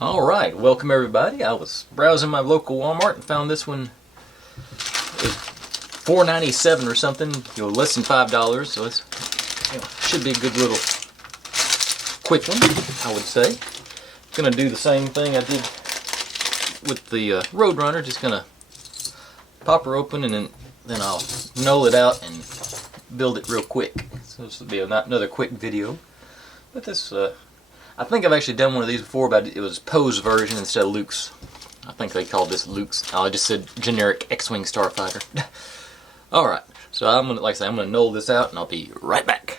Alright, welcome everybody. I was browsing my local Walmart and found this one. It was $4.97 or something, less than $5, so it's should be a good little quick one, I would say. Gonna do the same thing I did with the Roadrunner, just gonna pop her open and then I'll null it out and build it real quick. So this will be another quick video. But this, I think I've actually done one of these before, but it was Poe's version instead of Luke's. I think they called this Luke's. Oh, I just said generic X-Wing Starfighter. Alright, so I'm gonna, like I say, I'm gonna null this out and I'll be right back.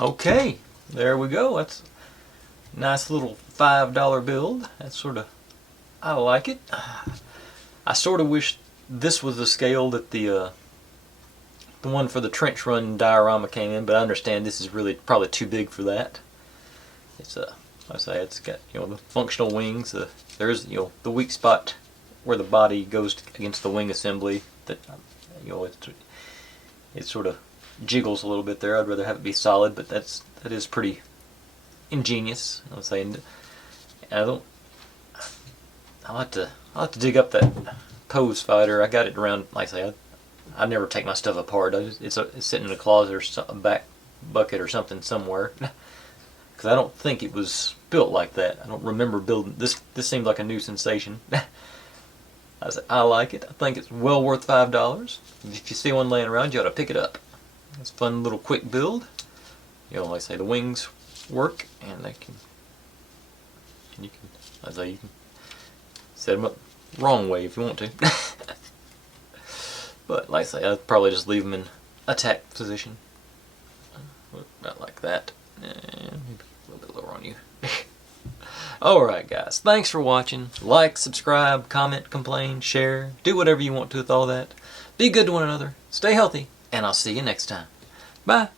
Okay, there we go. That's a nice little $5 build. That's I like it. I sort of wish this was the scale that the one for the trench run diorama came in, but I understand this is really probably too big for that. It's like I say, it's got the functional wings. There's the weak spot where the body goes against the wing assembly. That it sort of jiggles a little bit there. I'd rather have it be solid, but that is pretty ingenious. I would say, and I'll have to dig up that Poe's fighter. I got it around, like I say, I never take my stuff apart. It's sitting in a closet or a back bucket or something somewhere. Because I don't think it was built like that. I don't remember building this. This seemed like a new sensation. I like it. I think it's well worth $5. If you see one laying around, you ought to pick it up. It's a fun little quick build. Like I say, the wings work, and you can set them up wrong way if you want to. But like I say, I'd probably just leave them in attack position. About like that. And maybe a little bit lower on you. Alright guys, thanks for watching. Like, subscribe, comment, complain, share. Do whatever you want to with all that. Be good to one another. Stay healthy. And I'll see you next time. Bye.